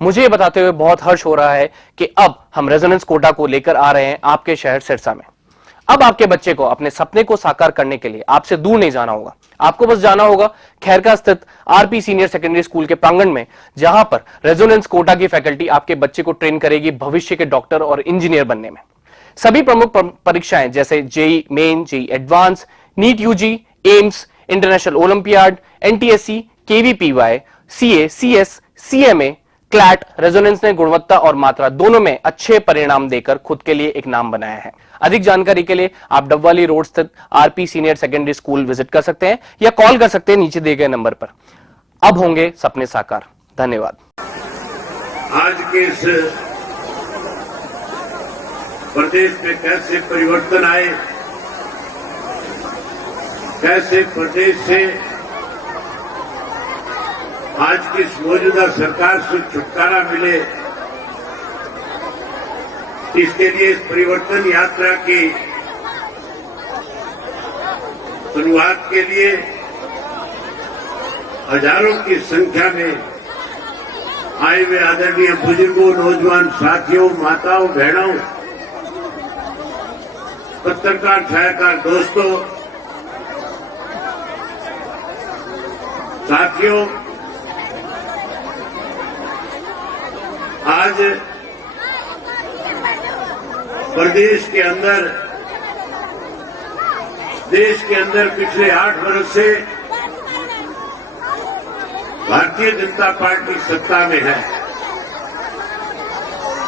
मुझे ये बताते हुए बहुत हर्ष हो रहा है कि अब हम रेजोनेंस कोटा को लेकर आ रहे हैं आपके शहर सिरसा में। अब आपके बच्चे को अपने सपने को साकार करने के लिए आपसे दूर नहीं जाना होगा। आपको बस जाना होगा खैरका स्थित आरपी सीनियर सेकेंडरी स्कूल के प्रांगण में, जहां पर रेजोनेंस कोटा की फैकल्टी आपके बच्चे को ट्रेन करेगी भविष्य के डॉक्टर और इंजीनियर बनने में। सभी प्रमुख परीक्षाएं जैसे JEE Main, JEE Advance, NEET UG, AIIMS, international Olympiad, NTSC, KVPY, CA, CS, CMA, CLAT, Resonance ने गुणवत्ता और मात्रा दोनों में अच्छे परिणाम देकर खुद के लिए एक नाम बनाया है। अधिक जानकारी के लिए आप डबवाली रोड स्थित RP senior secondary school visit कर सकते हैं या कॉल कर सकते हैं नीचे दिए गए नंबर पर। अब होंगे सपने साकार। धन्यवाद। आज के इस प्रदेश में कैसे परिवर्तन आए, कैसे प्रदेश से आज की मौजूदा सरकार से छुटकारा मिले, इसके लिए इस परिवर्तन यात्रा की शुरुआत के लिए हजारों की संख्या में आए हुए आदरणीय बुजुर्गों, नौजवान साथियों, माताओं, बहनों, पत्रकार, छायाकार दोस्तों, साथियों, आज प्रदेश के अंदर, देश के अंदर पिछले 8 वर्ष से भारतीय जनता पार्टी सत्ता में है।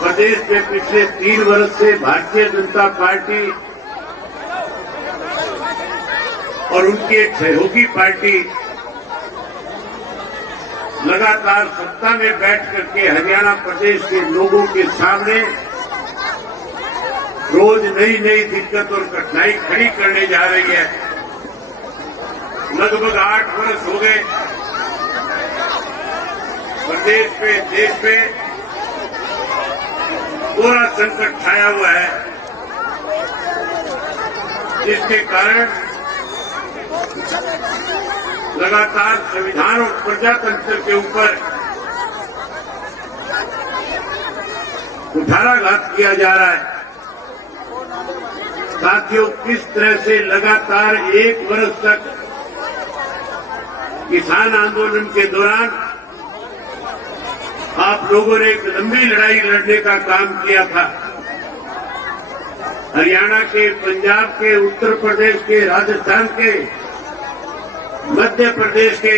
प्रदेश में पिछले 3 वर्ष से भारतीय जनता पार्टी और उनकी एक सहयोगी पार्टी लगातार सत्ता में बैठ करके हरियाणा प्रदेश के लोगों के सामने रोज नई नई दिक्कत और कठिनाई खड़ी करने जा रही है। लगभग 8 वर्ष हो गए प्रदेश में, देश में पूरा संकट छाया हुआ है, जिसके कारण लगातार संविधान और प्रजातंत्र के ऊपर कुठाराघात किया जा रहा है। साथियों, किस तरह से लगातार 1 वर्ष तक किसान आंदोलन के दौरान आप लोगों ने एक लंबी लड़ाई लड़ने का काम किया था। हरियाणा के, पंजाब के, उत्तर प्रदेश के, राजस्थान के, मध्य प्रदेश के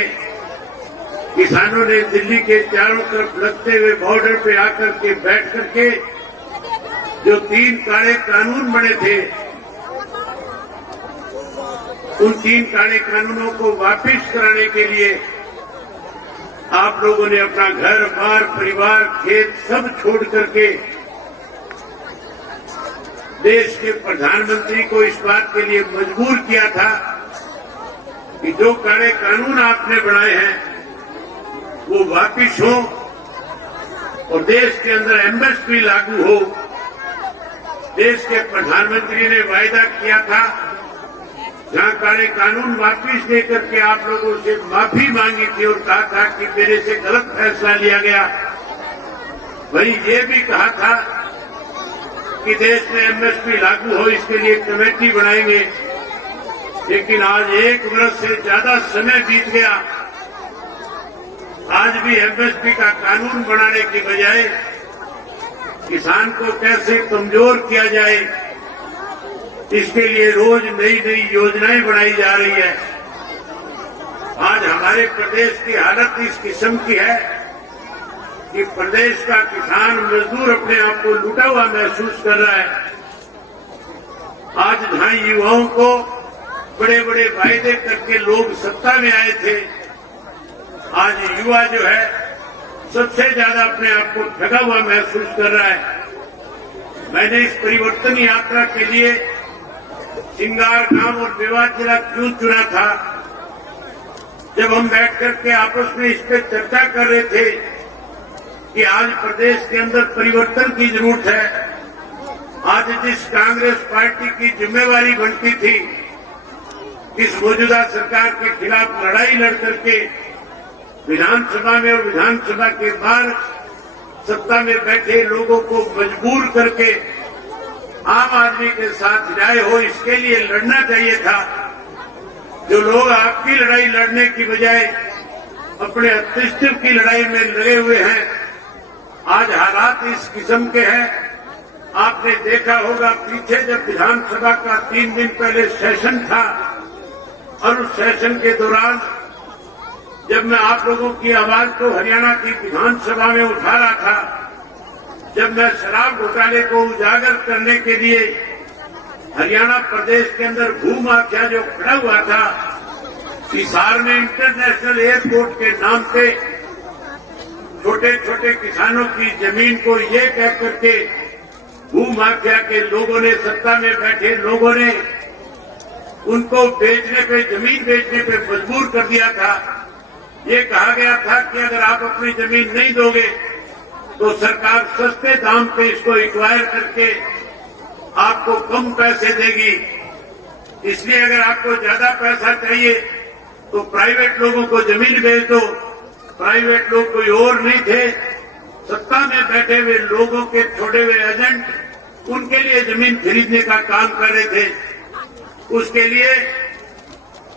किसानों ने दिल्ली के चारों तरफ लगते हुए बॉर्डर पे आकर के बैठ करके जो 3 काले कानून बने थे, उन 3 काले कानूनों को वापस कराने के लिए आप लोगों ने अपना घर बार, परिवार, खेत सब छोड़ करके देश के प्रधानमंत्री को इस बात के लिए मजबूर किया था कि जो काले कानून आपने बनाए हैं वो वापिस हो और देश के अंदर एमएसपी लागू हो। देश के प्रधानमंत्री ने वायदा किया था, जहां काले कानून वापिस लेकर के आप लोगों से माफी मांगी थी और कहा था कि मेरे से गलत फैसला लिया गया, वहीं ये भी कहा था कि देश में एमएसपी लागू हो, इसके लिए कमेटी बनाएंगे। लेकिन आज 1 वर्ष से ज्यादा समय बीत गया, आज भी एमएसपी का कानून बनाने की बजाय किसान को कैसे कमजोर किया जाए, इसके लिए रोज नई नई योजनाएं बनाई जा रही है। आज हमारे प्रदेश की हालत इस किस्म की है कि प्रदेश का किसान मजदूर अपने आप को लूटा हुआ महसूस कर रहा है। आज जहां युवाओं को बड़े बड़े वायदे करके लोग सत्ता में आए थे, आज युवा जो है सबसे ज्यादा अपने आप को ठगा हुआ महसूस कर रहा है। मैंने इस परिवर्तन यात्रा के लिए सिंगार गांव और मेवात जिला क्यों चुना था? जब हम बैठ करके आपस में इस पर चर्चा कर रहे थे कि आज प्रदेश के अंदर परिवर्तन की जरूरत है। आज जिस कांग्रेस पार्टी की जिम्मेवारी बनती थी इस मौजूदा सरकार के खिलाफ लड़ाई लड़ करके विधानसभा में और विधानसभा के बाहर सत्ता में बैठे लोगों को मजबूर करके आम आदमी के साथ न्याय हो, इसके लिए लड़ना चाहिए था। जो लोग आपकी लड़ाई लड़ने की बजाय अपने अस्तित्व की लड़ाई में लगे हुए हैं, आज हालात इस किस्म के हैं। आपने देखा होगा पीछे जब विधानसभा का 3 दिन पहले सेशन था और उस सेशन के दौरान जब मैं आप लोगों की आवाज को हरियाणा की विधानसभा में उठा रहा था, जब मैं शराब घोटाले को उजागर करने के लिए हरियाणा प्रदेश के अंदर भूमाफिया जो खड़ा हुआ था, हिसार में इंटरनेशनल एयरपोर्ट के नाम से छोटे छोटे किसानों की जमीन को ये कह करके भूमाफिया के लोगों ने, सत्ता में बैठे लोगों ने उनको बेचने पे, जमीन बेचने पे मजबूर कर दिया था। ये कहा गया था कि अगर आप अपनी जमीन नहीं दोगे तो सरकार सस्ते दाम पे इसको एक्वायर करके आपको कम पैसे देगी। इसलिए अगर आपको ज्यादा पैसा चाहिए तो प्राइवेट लोगों को जमीन बेच दो। प्राइवेट लोग कोई और नहीं थे, सत्ता में बैठे हुए लोगों के छोड़े हुए एजेंट उनके लिए जमीन खरीदने का काम कर रहे थे। उसके लिए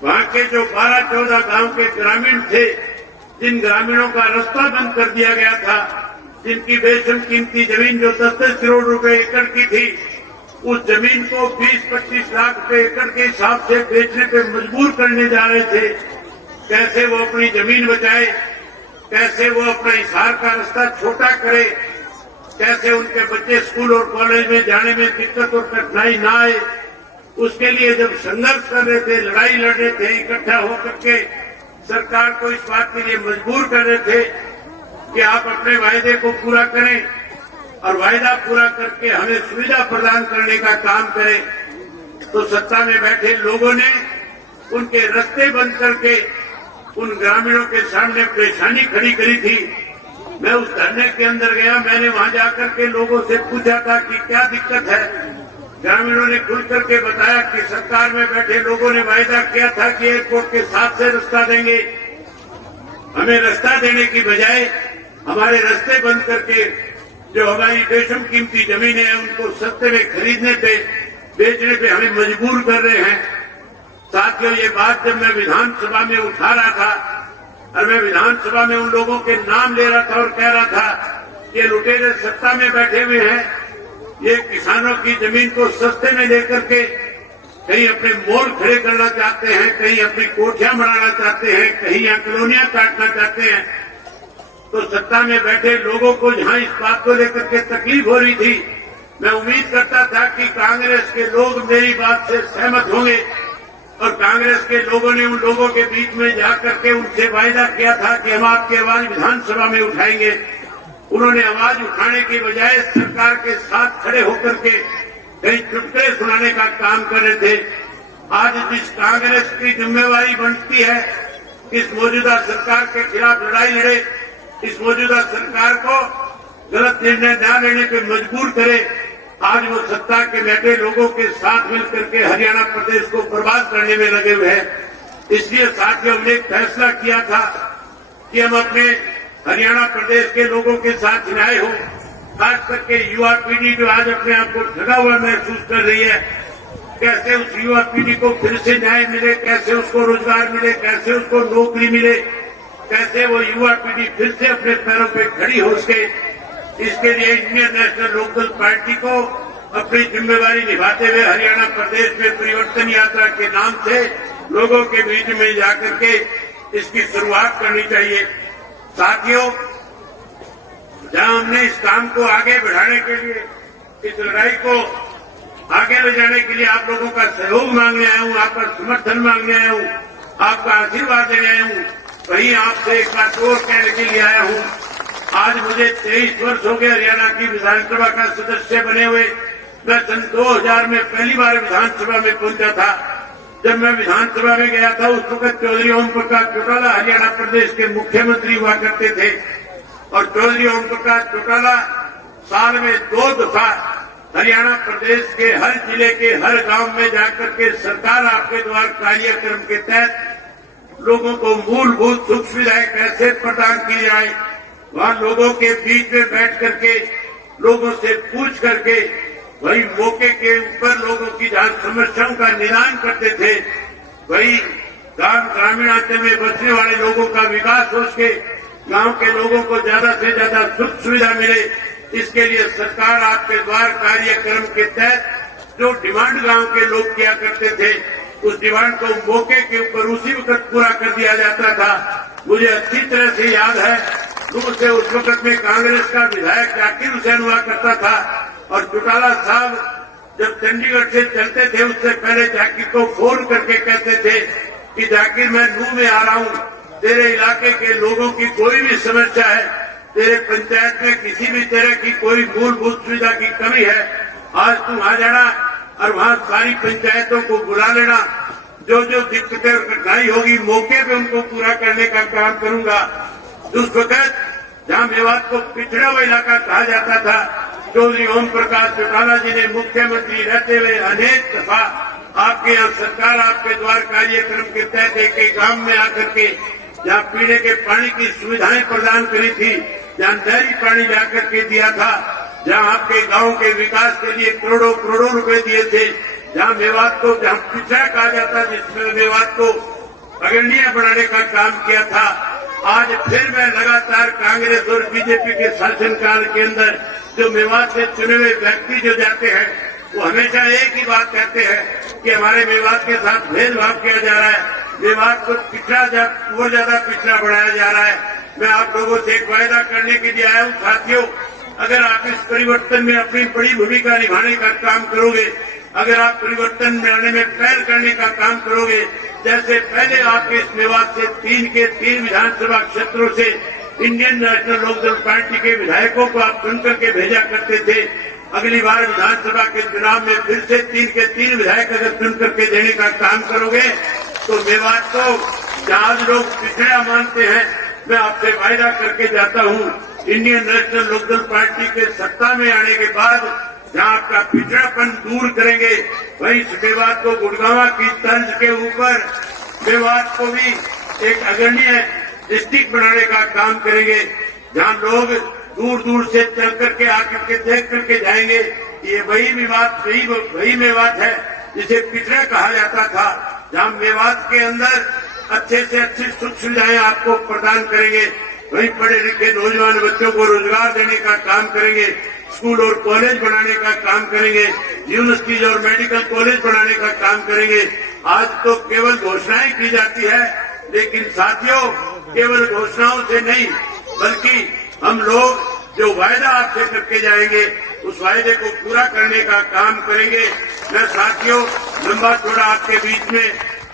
वहां के जो 12-14 गांव के ग्रामीण थे, जिन ग्रामीणों का रास्ता बंद कर दिया गया था, जिनकी बेशम कीमती जमीन जो 10-10 करोड़ रुपए एकड़ की थी, उस जमीन को 20-25 लाख रुपए एकड़ के हिसाब से बेचने पे मजबूर करने जा रहे थे। कैसे वो अपनी जमीन बचाए, कैसे वो अपना हिसार का रास्ता छोटा करे, कैसे उनके बच्चे स्कूल और कॉलेज में जाने में दिक्कत और कठिनाई ना आए, उसके लिए जब संघर्ष कर रहे थे, लड़ाई लड़ रहे थे, इकट्ठा होकर के सरकार को इस बात के लिए मजबूर कर रहे थे कि आप अपने वायदे को पूरा करें और वायदा पूरा करके हमें सुविधा प्रदान करने का काम करें, तो सत्ता में बैठे लोगों ने उनके रास्ते बंद करके उन ग्रामीणों के सामने परेशानी खड़ी करी थी। मैं उस धरने के अंदर गया, मैंने वहां जाकर के लोगों से पूछा था कि क्या दिक्कत है। ग्रामीणों ने खुल करके बताया कि सरकार में बैठे लोगों ने वायदा किया था कि एयरपोर्ट के साथ से रास्ता देंगे, हमें रास्ता देने की बजाय हमारे रास्ते बंद करके जो हमारी बेशम कीमती जमीनें हैं उनको सस्ते में खरीदने पे, बेचने पे हमें मजबूर कर रहे हैं। साथियों, ये बात जब मैं विधानसभा में उठा रहा था और मैं विधानसभा में उन लोगों के नाम ले रहा था और कह रहा था कि लुटेरे सत्ता में बैठे हुए हैं, ये किसानों की जमीन को सस्ते में लेकर के कहीं अपने मॉल खड़े करना चाहते हैं, कहीं अपनी कोठियां बनाना चाहते हैं, कहीं यहाँ कॉलोनियां काटना चाहते हैं, तो सत्ता में बैठे लोगों को जहां इस बात को लेकर के तकलीफ हो रही थी, मैं उम्मीद करता था कि कांग्रेस के लोग मेरी बात से सहमत होंगे और कांग्रेस के लोगों ने उन लोगों के बीच में जाकर के उनसे वायदा किया था कि हम आपकी आवाज विधानसभा में उठाएंगे। उन्होंने आवाज उठाने की बजाय सरकार के साथ खड़े होकर के कई चुटकुले सुनाने का काम कर रहे थे। आज जिस कांग्रेस की जिम्मेवारी बनती है इस मौजूदा सरकार के खिलाफ लड़ाई लड़े, इस मौजूदा सरकार को गलत निर्णय न लेने पे मजबूर करे, आज वो सत्ता के बैठे लोगों के साथ मिलकर के हरियाणा प्रदेश को बर्बाद करने में लगे हुए हैं। इसलिए साथियों, हमने एक फैसला किया था कि हम अपने हरियाणा प्रदेश के लोगों के साथ न्याय हो, खास करके युवा पीढ़ी जो आज अपने आप को ठगा हुआ महसूस कर रही है, कैसे उस युवा पीढ़ी को फिर से न्याय मिले, कैसे उसको रोजगार मिले, कैसे उसको नौकरी मिले, कैसे वो युवा पीढ़ी फिर से अपने पैरों पे खड़ी हो सके। इसके लिए इंडियन नेशनल लोकल पार्टी को अपनी जिम्मेवारी निभाते हुए हरियाणा प्रदेश में परिवर्तन यात्रा के नाम से लोगों के बीच में जाकर के इसकी शुरुआत करनी चाहिए। साथियों, जहां हमने इस काम को आगे बढ़ाने के लिए, इस लड़ाई को आगे ले जाने के लिए आप लोगों का सहयोग मांगने आया हूं, आपका समर्थन मांगने आया हूं, आपका आशीर्वाद देने आया हूं, वहीं आपसे एक बात और कहने के लिए आया हूं। आज मुझे 23 वर्ष हो गए हरियाणा की विधानसभा का सदस्य बने हुए। मैं सन 2000 में पहली बार विधानसभा में पहुंचा था। जब मैं विधानसभा में गया था उस वक्त चौधरी ओम प्रकाश चौटाला हरियाणा प्रदेश के मुख्यमंत्री हुआ करते थे और चौधरी ओम प्रकाश चौटाला साल में 2 दफा हरियाणा प्रदेश के हर जिले के हर गांव में जाकर के सरकार आपके द्वार कार्यक्रम के तहत लोगों को मूलभूत सुख सुविधाएं कैसे प्रदान की जाए, वहां लोगों के बीच में बैठ करके लोगों से पूछ करके वही मौके के ऊपर लोगों की जहां समस्याओं का निदान करते थे, वही ग्रामीण अंचल में बसने वाले लोगों का विकास हो सके, गांव के लोगों को ज्यादा से ज्यादा सुख सुविधा मिले, इसके लिए सरकार आपके द्वार कार्यक्रम के तहत जो डिमांड गांव के लोग किया करते थे, उस डिमांड को मौके के ऊपर उसी वक्त पूरा कर दिया जाता था। मुझे अच्छी तरह से याद है, दूर से उस वक्त में कांग्रेस का विधायक जाकिर हुसैन हुआ करता था और चौटाला साहब जब चंडीगढ़ से चलते थे उससे पहले जाकिर को फोन करके कहते थे कि जाकिर मैं नूह में आ रहा हूं, तेरे इलाके के लोगों की कोई भी समस्या है, तेरे पंचायत में किसी भी तरह की कोई मूलभूत सुविधा की कमी है, आज तुम आ जाना और वहां सारी पंचायतों को बुला लेना, जो जो दिक्कतें और कठिनाई होगी मौके पे उनको पूरा करने का काम करूंगा। उस वक्त जहां मेवात को पिछड़ा हुआ इलाका कहा जाता था, चौधरी ओम प्रकाश चौटाला जी ने मुख्यमंत्री रहते हुए अनेक दफा आपके यहाँ सरकार आपके द्वार कार्यक्रम के तहत एक गांव में आकर के जहाँ पीने के पानी की सुविधाएं प्रदान करी थी, जहाँ नहरी पानी जाकर के दिया था, जहाँ आपके गांव के विकास के लिए करोड़ों करोड़ों रुपए दिए थे, जहाँ मेवात को जहाँ पिछड़ा कहा जाता जिसमें मेवात को अग्रणीय बनाने का काम किया था। आज फिर मैं लगातार कांग्रेस और बीजेपी के शासनकाल के अंदर जो मेवात से चुने हुए व्यक्ति जो जाते हैं वो हमेशा एक ही बात कहते हैं कि हमारे मेवात के साथ भेदभाव किया जा रहा है, मेवात को पिछड़ा और ज्यादा पिछड़ा बढ़ाया जा रहा है। मैं आप लोगों से एक वायदा करने के लिए आया हूँ साथियों, अगर आप इस परिवर्तन में अपनी बड़ी भूमिका निभाने का काम करोगे, अगर आप परिवर्तन में आने में पहल करने का काम करोगे, जैसे पहले आपके इस मेवात से 3 के 3 विधानसभा क्षेत्रों से इंडियन नेशनल लोकदल पार्टी के विधायकों को आप चुन करके भेजा करते थे, अगली बार विधानसभा के चुनाव में फिर से 3 के 3 विधायक अगर चुन करके देने का काम करोगे तो मेवात को जहां लोग पिछड़ा मानते हैं, मैं आपसे वायदा करके जाता हूं, इंडियन नेशनल लोकदल पार्टी के सत्ता में आने के बाद जहां आपका पिछड़ापन दूर करेंगे, वहीं इस मेवात को गुड़गांव की तर्ज के ऊपर मेवात को भी एक अग्रणीय डिस्ट्रिक्ट बनाने का काम करेंगे, जहां लोग दूर दूर से चल करके आकर के देख करके जाएंगे। ये वही मेवात है जिसे पिछड़ा कहा जाता था, जहां मेवात के अंदर अच्छे से अच्छी सुख सुविधाएं आपको प्रदान करेंगे, वहीं पढ़े लिखे नौजवान बच्चों को रोजगार देने का काम करेंगे, स्कूल और कॉलेज बनाने का काम करेंगे, यूनिवर्सिटीज और मेडिकल कॉलेज बनाने का काम करेंगे। आज तो केवल घोषणाएं की जाती है, लेकिन साथियों केवल घोषणाओं से नहीं बल्कि हम लोग जो वायदा आपसे करके जाएंगे उस वायदे को पूरा करने का काम करेंगे। मैं साथियों लंबा चौड़ा आपके बीच में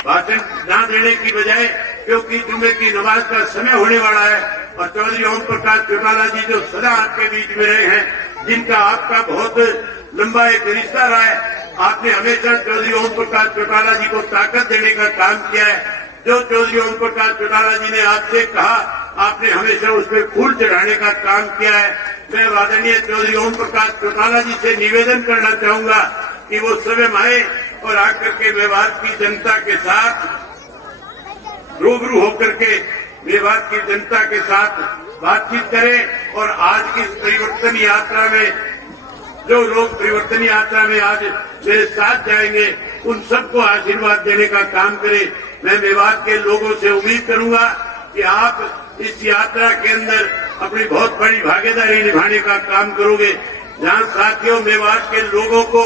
भाषण न देने की बजाय, क्योंकि जुम्मे की नमाज का समय होने वाला है और चौधरी ओम प्रकाश चौटाला जी जो सदा आपके बीच में रहे हैं, जिनका आपका बहुत लंबा एक रिश्ता रहा है, आपने हमेशा चौधरी ओम प्रकाश चौटाला जी को ताकत देने का काम किया है। जो चौधरी ओम प्रकाश चौटाला जी ने आपसे कहा, आपने हमेशा उस पर फूल चढ़ाने का काम किया है। मैं आदरणीय चौधरी ओम प्रकाश चौटाला जी से निवेदन करना चाहूंगा कि वो स्वयं आए और आकर के मेवात की जनता के साथ रूबरू होकर के मेवात की जनता के साथ बातचीत करें और आज की परिवर्तन यात्रा में जो लोग परिवर्तन यात्रा में आज मेरे साथ जाएंगे उन सबको आशीर्वाद देने का काम करें। मैं मेवात के लोगों से उम्मीद करूंगा कि आप इस यात्रा के अंदर अपनी बहुत बड़ी भागीदारी निभाने का काम करोगे। जहां साथियों मेवात के लोगों को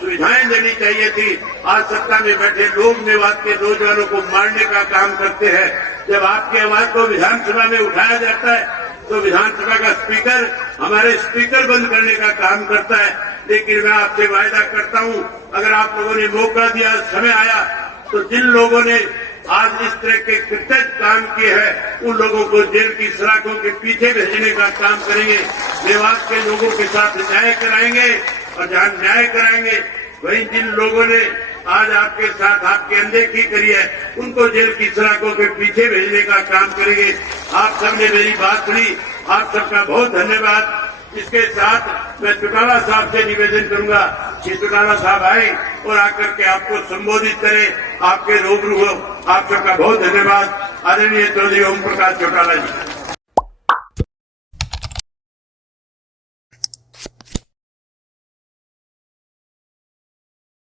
सुविधाएं देनी चाहिए थी, आज सत्ता में बैठे लोग मेवात के नौजवानों को मारने का काम करते हैं। जब आपकी आवाज को विधानसभा में उठाया जाता है तो विधानसभा का स्पीकर हमारे स्पीकर बंद करने का काम करता है। लेकिन मैं आपसे वायदा करता हूं, अगर आप लोगों ने मौका दिया, समय आया, तो जिन लोगों ने आज इस तरह के कृतज्ञ काम किए हैं उन लोगों को जेल की सलाखों के पीछे भेजने का काम करेंगे। मेवात के लोगों के साथ न्याय कराएंगे और जहां न्याय कराएंगे वहीं जिन लोगों ने आज आपके साथ आपकी अनदेखी करी है उनको जेल की सलाखों के पीछे भेजने का काम करेंगे। आप सबने मेरी बात सुनी, आप सबका बहुत धन्यवाद। इसके साथ मैं चौटाला साहब से निवेदन करूंगा कि चौटाला साहब आए और आकर के आपको संबोधित करें, आपके रूबरू हो। आप सबका बहुत धन्यवाद। आदरणीय चौधरी ओम प्रकाश चौटाला जी।